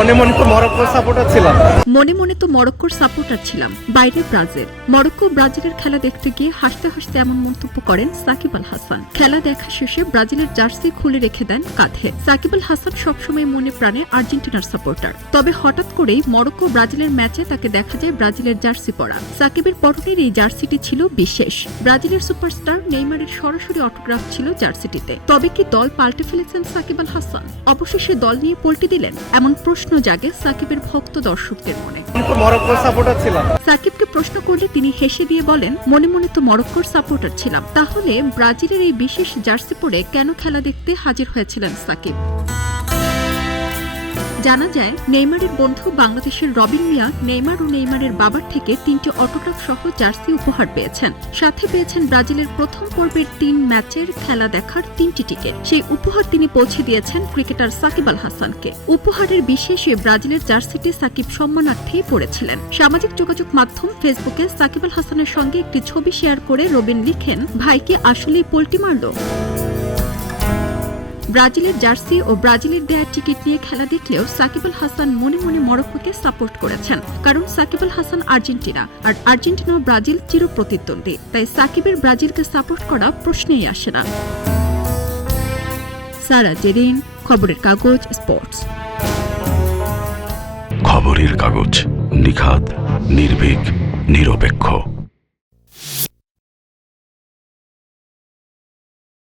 মনে মনে তো মরক্কোর সাপোর্টার ছিলাম। মনে মনে তো মরক্কোর সাপোর্টার ছিলাম, বাইরে ব্রাজিল। মরক্কো ব্রাজিলের খেলা দেখতে গিয়ে হাসতে হাসতে এমন মন্তব্য করেন সাকিব আল হাসান। খেলা দেখা শেষে ব্রাজিলের জার্সি খুলে রেখে দেন কাঁধে। সাকিব আল হাসান সবসময় মনে প্রাণে আর্জেন্টিনার সাপোর্টার, তবে হঠাৎ করেই মরক্কো ব্রাজিলের ম্যাচে তাকে দেখা যায় ব্রাজিলের জার্সি পরা। সাকিবের পরনের এই জার্সিটি ছিল বিশেষ। ব্রাজিলের সুপারস্টার নেইমারের সরাসরি অটোগ্রাফ ছিল জার্সিটিতে। তবে কি দল পাল্টে ফেলেছেন সাকিব আল হাসান? অবশেষে দল নিয়ে পল্টি দিলেন, এমন প্রশ্ন জাগে সাকিবের ভক্ত দর্শকদের মনে। মরক্কোর সাপোর্টার ছিলাম। সাকিবকে প্রশ্ন করলে তিনি হেসে দিয়ে বলেন, মনে মনে তো মরক্কোর সাপোর্টার ছিলাম। তাহলে ব্রাজিলের এই বিশেষ জার্সি পরে কেন খেলা দেখতে হাজির হয়েছিলেন সাকিব? জানা যায়, নেইমারের বন্ধু বাংলাদেশের রবিন মিয়া নেইমার ও নেইমারের বাবার থেকে 3টি অটোগ্রাফ সহ জার্সি উপহার পেয়েছেন। সাথে পেয়েছেন ব্রাজিলের প্রথম পর্বের 3 ম্যাচের খেলা দেখার 3টি টিকিট। সেই উপহার তিনি পৌঁছে দিয়েছেন ক্রিকেটার সাকিব আল হাসানকে। উপহারের বিশেষে ব্রাজিলের জার্সিটি সাকিব সম্মানার্থেই পড়েছিলেন। সামাজিক যোগাযোগ মাধ্যম ফেসবুকে সাকিব আল হাসানের সঙ্গে একটি ছবি শেয়ার করে রবিন লিখেন, ভাই কি আসলেই পোল্টি মারল? ব্রাজিলের জার্সি ও ব্রাজিলের দেয়া টিকিট নিয়ে খেলা দেখলেও সাকিব আল হাসান মনে মনে মরক্কোকে সাপোর্ট করেছেন। কারণ সাকিব আল হাসান আর্জেন্টিনা, আর আর্জেন্টিনা ও ব্রাজিল চিরপ্রতিদ্বন্দ্বী। তাই সাকিবের ব্রাজিলকে সাপোর্ট করা প্রশ্নেই আসে না। সারা জেরিন, খবরের কাগজ, স্পোর্টস। খবরের কাগজ, নিখাত, নির্ভীক, নিরপেক্ষ।